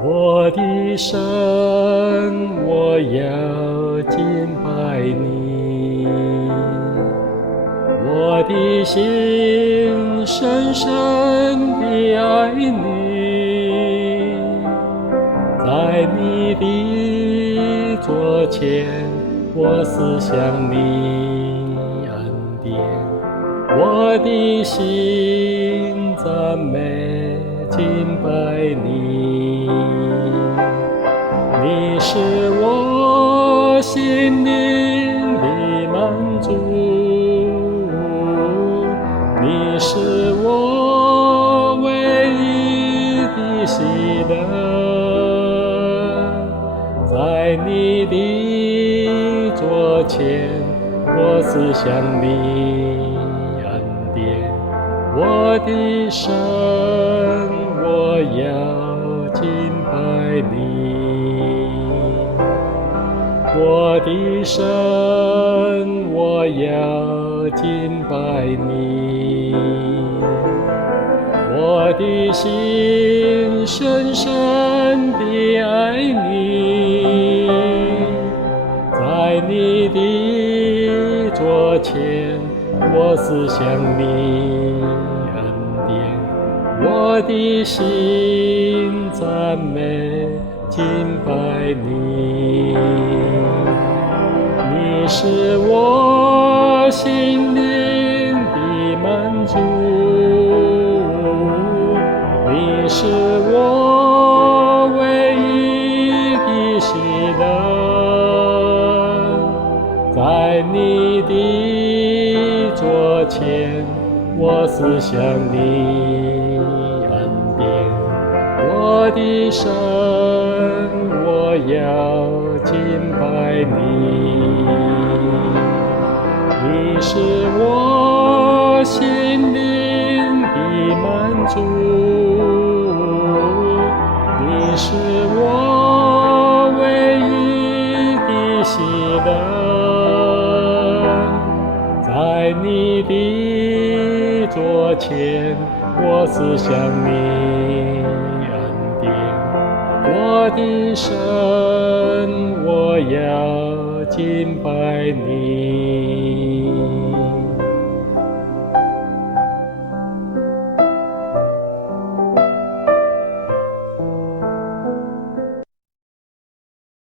我的神，我要敬拜你，我的心深深地爱你，在你的座前，我思想你恩典，我的心赞美敬拜你，你是我心灵的满足，你是我唯一的喜乐，在你的座前，我思想你恩典，我的神，我要敬拜你，我的神，我要敬拜你，我的心深深地爱你，在你的座前，我思想你恩典，我的心赞美敬拜你，你是我心灵的满足，你是我唯一的喜乐，在你的座前，我思想你恩典，我的神，我要敬拜你，你是我心灵的满足，你是我唯一的喜乐，在你的座前，我思想你恩典，我的神，我要敬拜你。